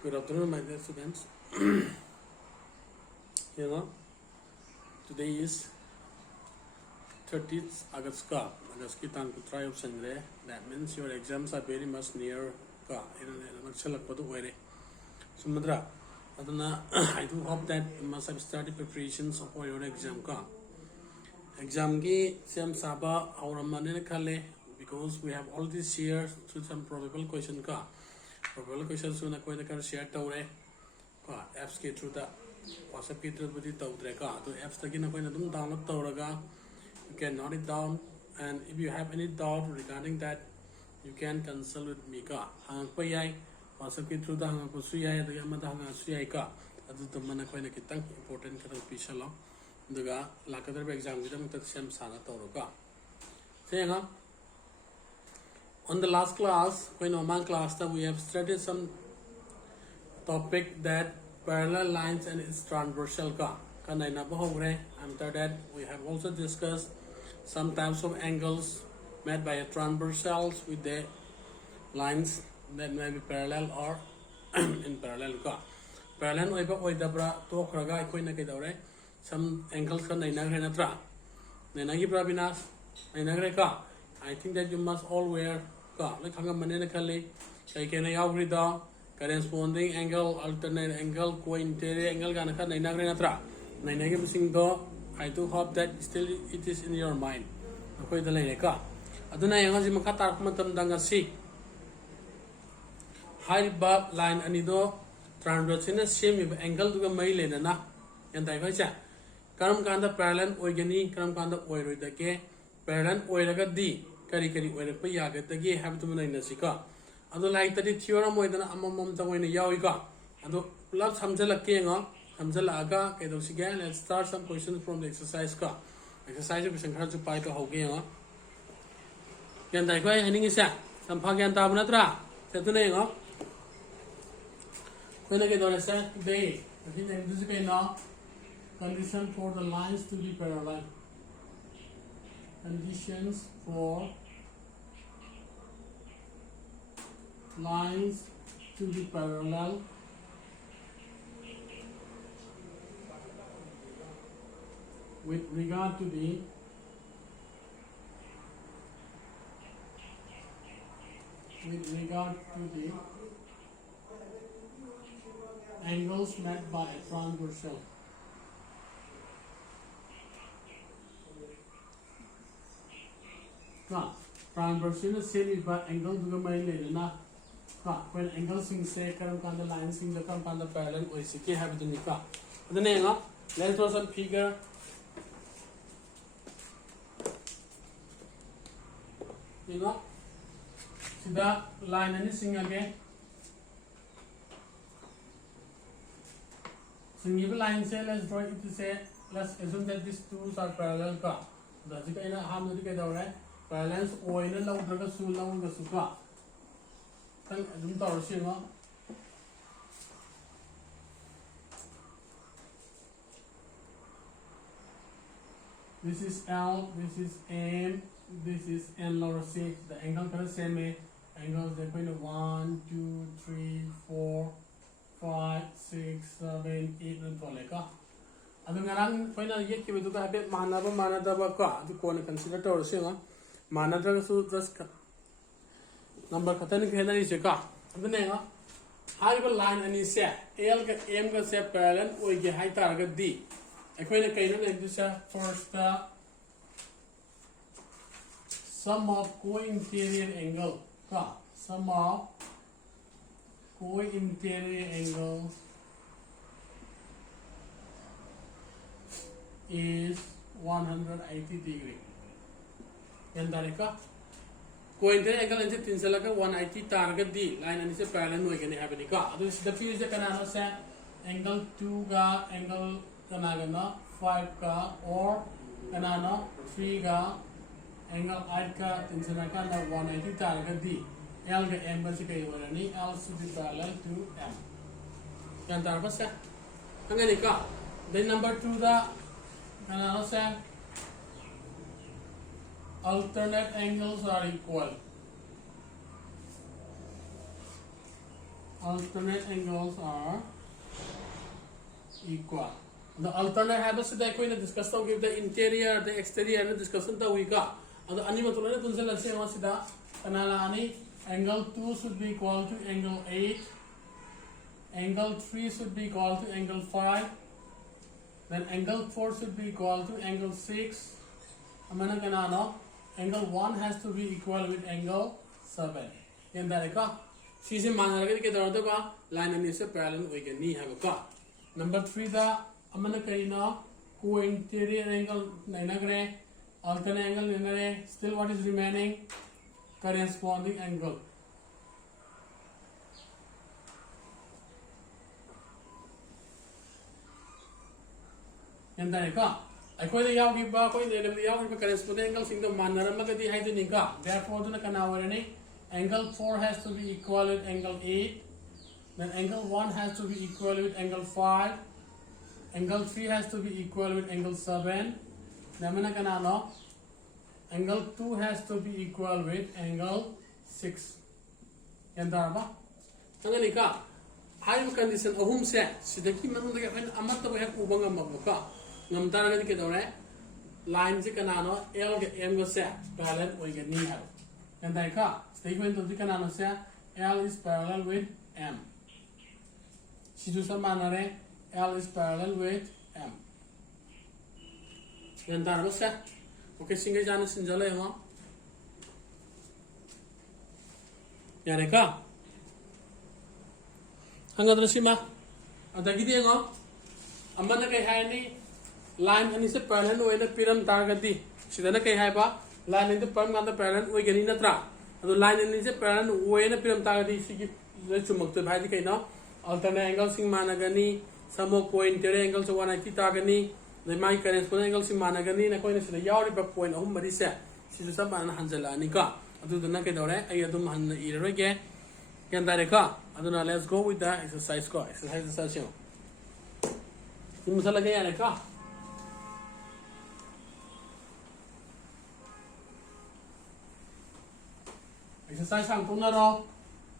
Good afternoon, my dear students. You know, today is 30th August ka. August ki tang try option re. That means your exams are very much near ka. Nagsalak pa to where. Sumatra. Aduna, I do hope that you must have started preparations for your exam ka. Exam ki same saba auramane khale because we have all this year through some probable question ka. Probable questions na koi na kar share tawre. Ka apps ke through the WhatsApp ke through budi tawre ka. To apps taki na koi na dum download tawraga. You can note it down, and if you have any doubt regarding that, you can consult with me ka. Hang pa yai WhatsApp ke through the hang pa su yai da ma da hang su yai ka. Adu to mana koi na kitang important ka tang pisha lo. Duga lakadar ba exam ki dam tak sem sana tawro ka. Sayang ha. On the last class, when normal class that we have studied some topic that parallel lines and its transversal ka. After that, we have also discussed some types of angles made by a transversals with the lines that may be parallel or in parallel ka. Parallel oiba oidabra to khraga koi na kaidore some angles ka nainagre natra. Nainagi prabinas nainagre ka. I think that you must all wear like corresponding angle, alternate angle, co-interior angle, I do hope that still it is in your mind. High bar line anido transversal same angle to may lena and diversion. Karam kanda parallel organi, karam kanda oil the parallel oil D. Kari oirakpa yagatagi have to manai sika. Ado like that theorem moidana amamam tawina yawika. Ado love samjala kenga, samjala aga, kedosigan, let's start some questions from the exercise ka. Exercise question to pai to hogenga. Yan dai kwai haning isa. Sampagyan tabunatra. Setunenga. When I get on a set today, I think this is now condition for the lines to be parallel. Conditions for lines to be parallel with regard to the angles made by a transversal. Transversal same by angle to the main na. When angle sing say karam kanda line sing the karam kanda parallel or siki have the nika. The name let's draw some figure. You know, see the line and sing again. Single line say let's draw it to say let's assume that these two are parallel ka. That's the kind of harm that you right. Parallels oil and love draga su long the suka. This is L, this is M, this is N lower 6. The angle can same angles they point 1, 2, 3, 4, 5, 6, 7, 8 and 12 ka. Adu ngarang final yet ki bidu ka habit manadaba ka. Adu ko na consider to singa. Manadra su just number katan kena ni seka. Adu nenga. High line ani se L ka M ka se parallel oi ge high target D. Equate kaina like this first sum of co-interior angle ka. Sum of co-interior angle is 180 degree. Yan ka. Co-interior angle is 180 target D. Line and is parallel no can have any ka. This is the fuse kanano sa angle 2 ga angle kanagana 5 ka or kanano 3 ga angle 8 ka tinsalaka na 180 target D. L ga M ba si kayo ni L should be parallel to M. Yan tarpa sa. Hangani ka. Then number 2 the kanano sa alternate angles are equal. alternate angles are equal. The alternate habits that we discuss with the interior, the exterior, and discussion that we got. And the animal angle 2 should be equal to angle 8. Angle 3 should be equal to angle 5. Then angle 4 should be equal to angle 6. Angle 1 has to be equal with angle 7. In that case, line and is parallel we can have. Number 3 the co-interior angle alternate angle still what is remaining? Corresponding angle. And then I call the Yagi Bako in the corresponding angles in the Manaramagadi Hydronica. Therefore, the angle 4 has to be equal with angle 8. Then angle 1 has to be equal with angle 5. Angle 3 has to be equal with angle 7. Then angle 2 has to be equal with angle 6. And the high condition of whom said, Sidaki Manaka and Amata have Ubanga Mabuka. Namtara line Zikanano, L get M was set, parallel we get near. And the statement of Zikanano said, L is parallel with M. Shidusa Manare, L is parallel with M. And that was set. Okay, single Janus in Jalema Yareka Hangadrashima Adagidiango Amanaka Hani line and is a parallel with the Piram Targati. Shidanaka Haiba, line in the perm on the parallel we get in a trap. The line is a parallel way in a Piram Targati. Let's move to Hadikano. Alternate angles in Managani, some more point angles of 190 Targani. The mic corresponding angles in Managani, according to the Yari point of Marisa. She is up and Hanzala Nika. I do the Nakadore, Ayadum Han Irege, Yandareka. I don't know, let's go with the exercise score. Exercise session. Musalaka. Exercise Hankunaro.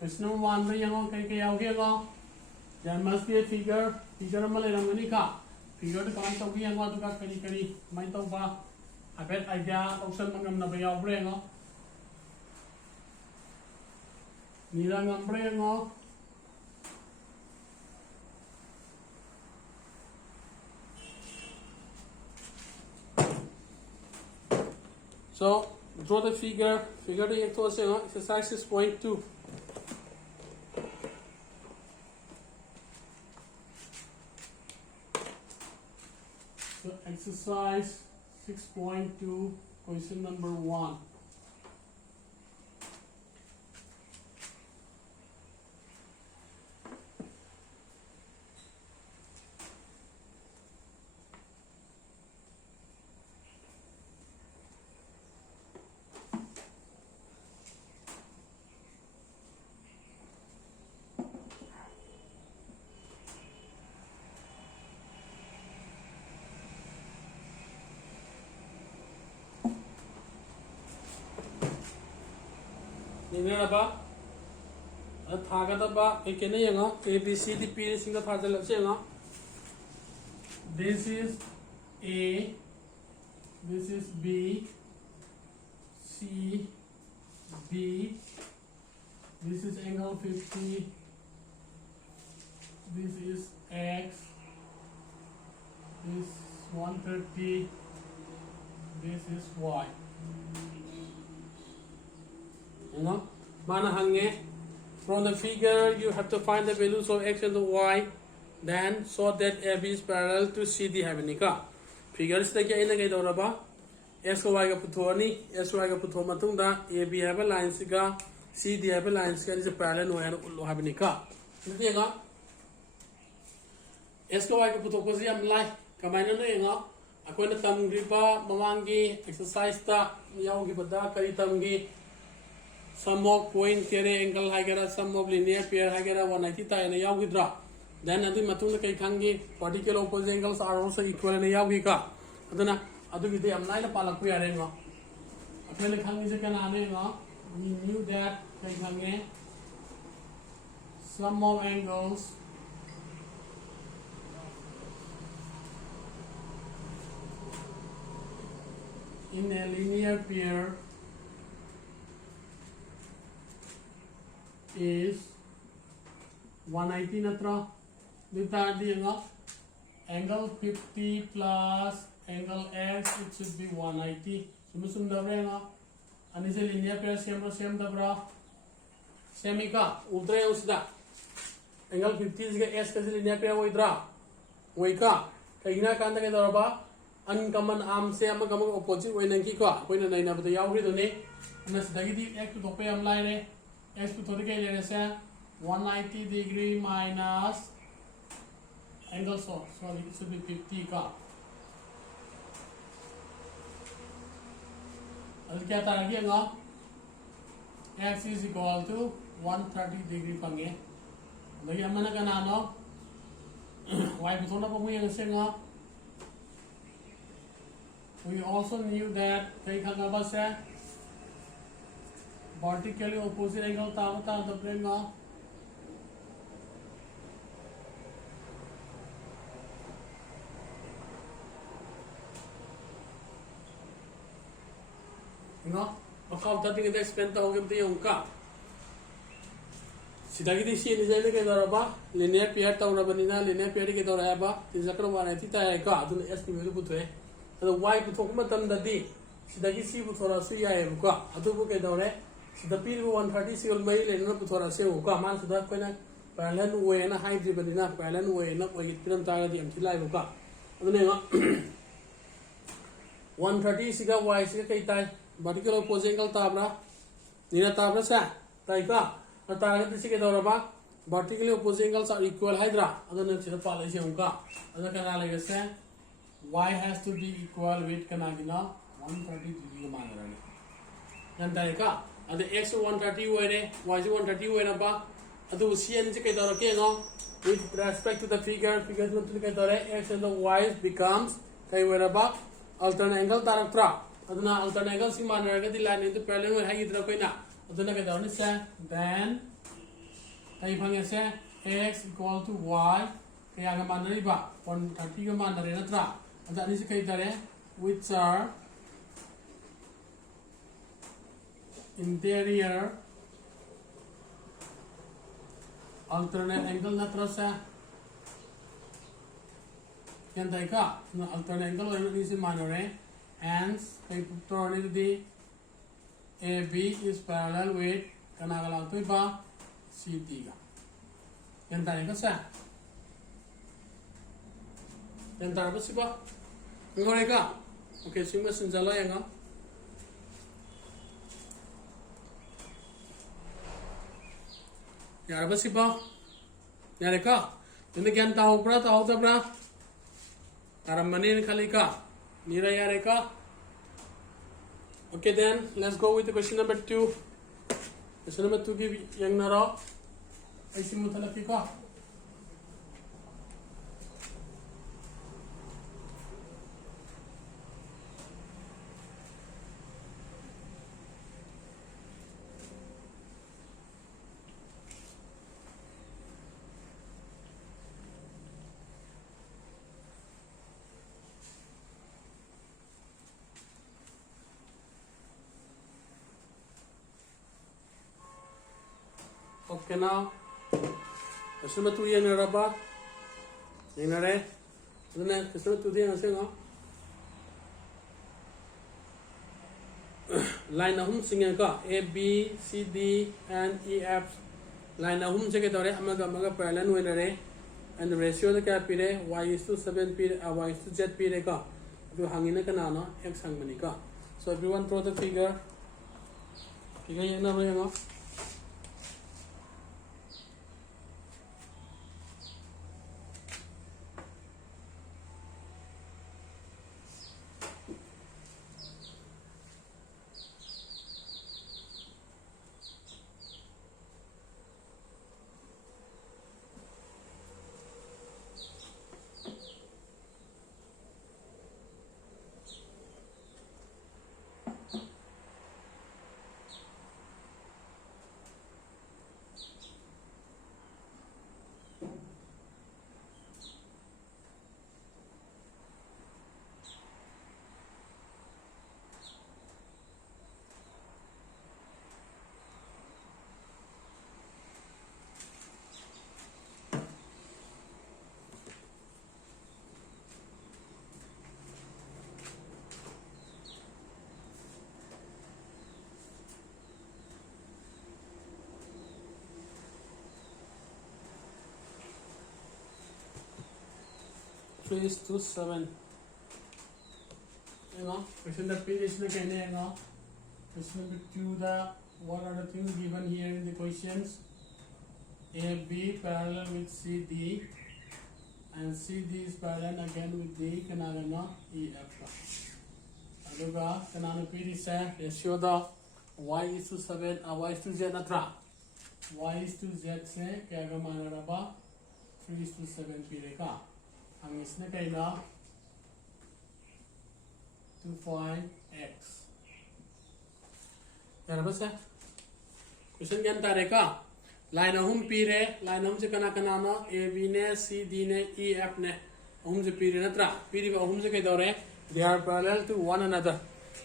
There's no one the young Kayao. There must be a figure of Malay. Figure the concept of being what to got Kari, mind of I bet I got also Nabaya Breno. Nirangam Breno. So, draw the figure the exercise is 0.2. So exercise 6.2, question number 1. Ninaba Tagadaba, Ekenayanga, ABCD P single puzzle. This is A, this is B, C, D, this is angle 50, this is X, this 130, this is Y. You know, from the figure you have to find the values of X and Y, then so that AB is parallel to CD Havenica. Figures like in the Gatoraba, S Y Putoni, S Y Putomatunda, AB have a line cigar, CD have a line cigar is a parallel way Havenica. S Y Putoposium like Kamana, according to some gripa, Mamangi, exercise ta, Yaugi Pada, Karitamgi. Some more point angle higher, some more linear pair higher, 190 and a Yawidra. Then at the Matuna Kangi, particular opposite angles are also equal in a Yawika. Adana, Adu, I'm not a Palakuarengo. A Pelikan is a Cananengo. We knew that Kange sum of angles in a linear pair is 180 natra. Angle 50 plus angle x, it should be 180. Sum dabra and is a linear pair same dabra semika ultra usida angle 50 is s is linear pair oidra oika kaina kanda ke daraba uncommon arm se ama kama opposite way nanki ko koina naina bata yauri doni na sidagi di x to pe am line x to thodi ke lene se 190 degree minus angle sorry it should be 50 ka अब क्या तारा की अंगा x is equal to 130 degree पंगे लगी हमने क्या नानो y पुथोना पंगे ये सेंगा we also knew that कई खंगा बस है vertically opposite angle तावता दबरेंगा no makau tadi kita spend tahu kita yang ka sida kita si ni jane ke daraba linear pair tahu na banina linear pair ke daraba ba tizakro mana ti ta ka adun s ni melu putwe ado y puthok ma tam dadi sida ki si puthora su ya e ka adu bu ke dore sida pir 130 sil mai le na puthora se u ka man sida ko na parallel way na high dribble na parallel way na ko itinam ta di am tilai bu ka adu ne 130 siga y siga kai tai vertical opposite angle tabra nina tabra sa taika ataga tisi ke doraba vertically opposite angles are equal hydra adana chira pala se unka adana kana lege se y has to be equal with kana gina 130 degree manarani nan taika adu x 130 were y 130 were ba adu cn ke dora ke no with respect to the figures no to ke dora x and the y becomes kai were ba alternate angle taraktra aduna alternate angle si manaraga di line into parallel way hagi dra koina aduna ke dawni sa then kai bhange se x equal to y kaya ga manari ba 130 ga manare natra adani se kai dare which are interior alternate angle natra sa yan dai ka alternate angle ni se manare hence kai turn it the AB is parallel with kanagala to ba CT ga yan tani ka sa yan tara ba si ba ngore ka okay sima sinjala yang yar ba si ba yare ka yan gyan ta ho pra ta ho ta pra taram mane khali ka Nira yareka. Okay then, let's go with the question number 2. Question number 2 give yang naro. Aisi mutalaki ka. Okay now, question number 2 yang nara ba? Yang nare? Aduna question number 2 yang ase nga. Line ahum singa ka A B C D and E F. Line ahum se ke dore amaga parallel way nare and the ratio the kya pire y is to 7 pire y is to z pire ka. Adu hangina ka na no x hangmani ka. So everyone draw the figure. Figure yang naro yang 3:7. You know, question the page is like any, you know. Question number 2, what are the things given here in the questions? AB parallel with CD, and CD is parallel again with D, kanana EF. Aduga, kanana PD say, ratio the Y is to 7, Y is to Z natra. Y is to Z say, kaya gamana raba, 3:7 PD ka. Ang isna kaila to find X. Yara ba sa? Question gan tare ka? Line ahum pire, line ahum se kana no, A B ne, C D ne, E F ne. Ahum se pire natra. Pire ba ahum se kay dore? They are parallel to one another.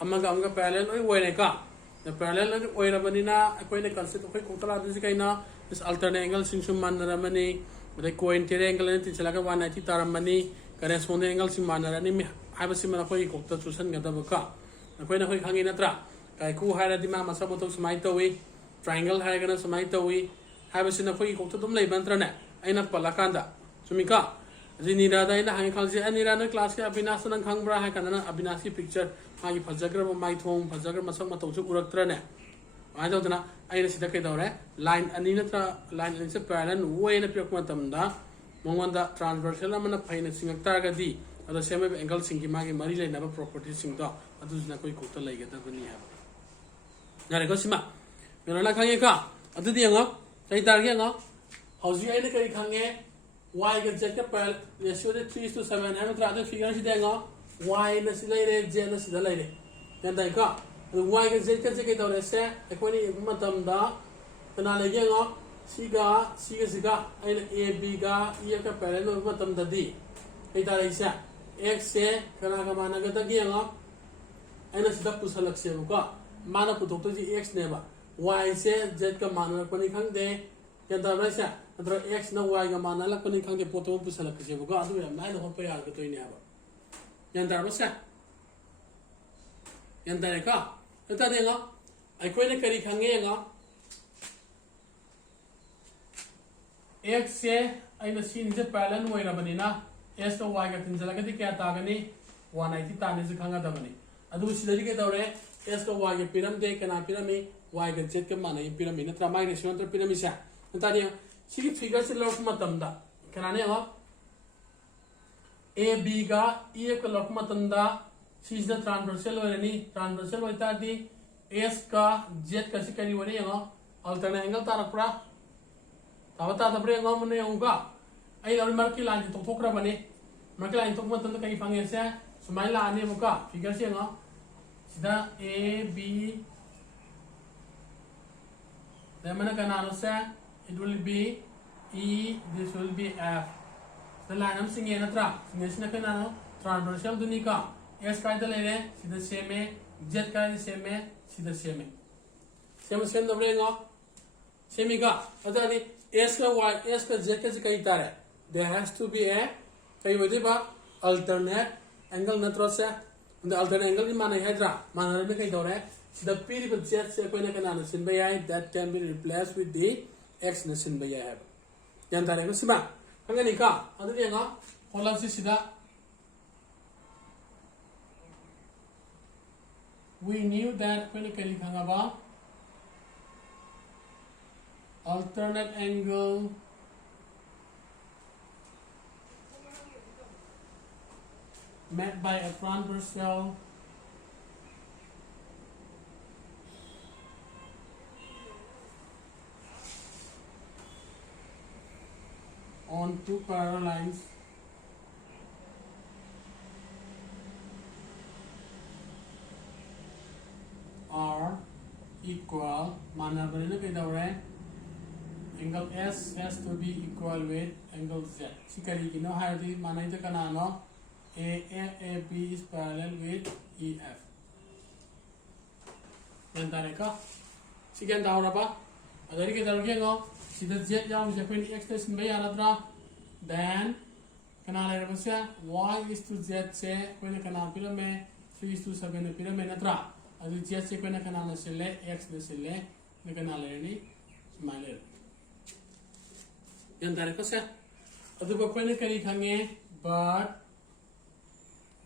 Amaga parallel oi woy ne ka. The parallel na oi rabani na koi ne concept koi kotala disi kay na this alternate angle sing sum man ramani. But coin angle ne tichalaga 190 taramani. Corresponding angle sing man rani mi habasi man koi kokta chusan gada baka. Koi na koi khangi natra. Kai ku hara di ma masa moto smai tawi. Triangle hai gana smai tawi. Habasi na koi kokta dum lay bantra ne. Aina palakanda. Sumika. Nira da ina hangi khalsi anira na class ke Abhinas nang khangbra hai kana Abhinas ki picture magi phajagra mai thong phajagra masak matau chu uraktra ne ai do dana ai na sida kai dore line ani na tra line ani se parallel way na pyok matam da mongwanda transversal amana phaina singak tar ga di ado same angle sing ki magi mari lai na property sing do adu na koi kokta lai ga da bani ha na re ko sima mero na khange ka adu di nga sai tar ge nga hauji ai na kai khange Y के Z के पहले ratio दे 3:7 है मतलब आधे figure सीधे आएगा Y ना सीधा ले Z ना सीधा ले जानता है क्या तो Y के Z के जगह तो ऐसे एक वाली मतलब दा तो ना लगे ना C के सीधा A B का E का पहले नो मतलब दा दी इधर ऐसा X से कना का माना का तक ये ना ऐना सीधा पुष्ट लग से होगा माना पुष्ट तो जी X ने बा Y से Z का माना को नहीं खांग दे जानता है ऐसा अदर X ना Y का माना लग पनी खांगे पोतो पुष्ट लग से होगा अदर यार मैं तो हम पे यार के तो ही नहीं आवा जानता है बस जानता है क्या जानता है ना आई कोई ने करी खांगे ना X से आई ना सीन से पैलन हुए ना बनी ना S तो Y का तीन जगह दी क्या तागनी 190 ताने से खांगा दबनी अदर उसी तरीके दौरे S तो Y के पिरम दे के ना पिरम Y के Z के माना ये पिरम ना ट्रामा के रेशियो तो पिरम इसे जानता है सिर्फ फिगर से लॉक मतम दा कराने हो A B का E का लॉक मतम दा सीधा ट्रांसवर्सल वाले नहीं ट्रांसवर्सल होता दी S का Z का सिकरी वाले हो अल्टरनेट एंगल तारक पड़ा तावता तबरे एंगल मने होगा आई और मार्की लाइन तो ठोकरा बने मार्की लाइन तो मतम तो कहीं फंगे से सुमाइल आने मुका फिगर से हो सीधा A B दमना का नाम से it will be E, this will be F. The line am singing natra. Singing na kana transversal dunika. S ka idale re sida same, Z ka same, sida same. Same dobre ngo. Same ka. Adani S ka Y, S ka Z ka kai tare. There has to be a kai wadi ba alternate angle natra se. The alternate angle in mana hedra. Mana me kai dore. The period of Z se koi na kana sin bayai that can be replaced with the X na sin bayai hai. जानता है सिमा हंगे निका other ये ना होला से सीधा we knew that when कली खांगा बा alternate angle met by a transversal on two parallel lines are equal माना बने ना कहीं दौरे angle S has to be equal with angle Z Sikri की नो हायर दी माना इधर का नानो AB is parallel with EF जानता है क्या सिकन दावरा पा अगर ये दौर के नो सीधा Z जाऊँ जब कोई एक्सटेंशन में आ रहा then कनाल है बस Y is to Z से कोई ना कनाल पिला में 3:7 ने पिला में नत्रा अभी Z से कोई ना कनाल से ले X ने से ले ने कनाल है नहीं स्माइलर यंत्र है कैसे अभी कोई ना करी खांगे but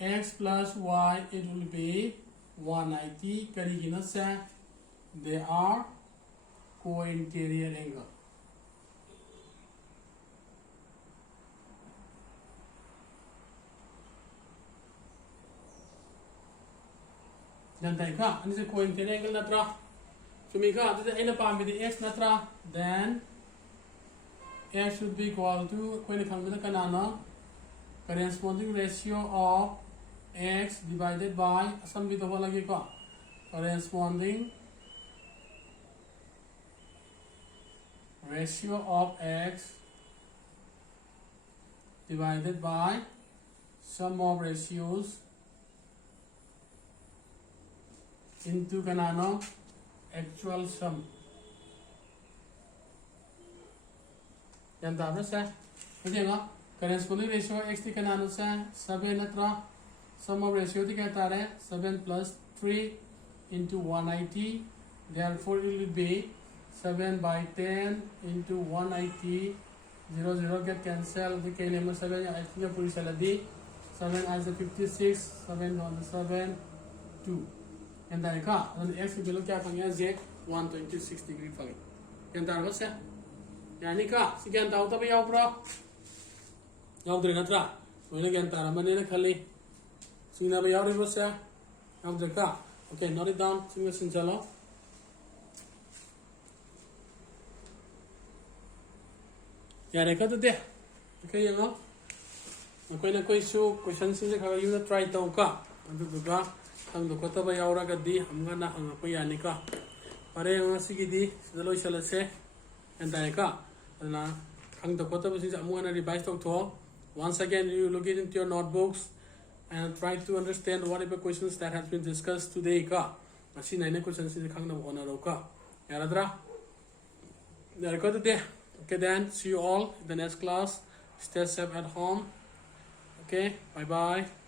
x plus y, it will be 190. Karigina say they are co-interior angle. Then take and this is co-interior angle natra. So me ka this is the x natra. Then x should be equal to corresponding ratio of x divided by corresponding ratio of x divided by sum of ratios into actual sum. Corresponding ratio of x is 7 sum of ratio is 7 plus 3 into 180. Therefore it will be 7 by 10 into 180. 0 0 get cancelled. The k number 7 I think puri saladi 7 as a 56, 7 on the 7 2. And then x below z 126 degree funny. And that was yani ka sigan tau ta yaw bro yaw dre natra wena gan tara mane na khali sina ba yaw re bro sa yaw dre ka. Okay, note it down. Singa sin chalo ya rekha to de okay yango koi na koi su question sin se khaga you try tau ka andu duga ang do kota ba yaw ra ga di hamga na hang ko yani ka pare yang sigi di sidalo chala se and ka na hang the kota is amuna revise to. Once again you look it into your notebooks and try to understand whatever questions that has been discussed today ka masi nine questions is khang na ona ro ka yaradra there ko today. Okay, then see you all in the next class. Stay safe at home. Okay, bye bye.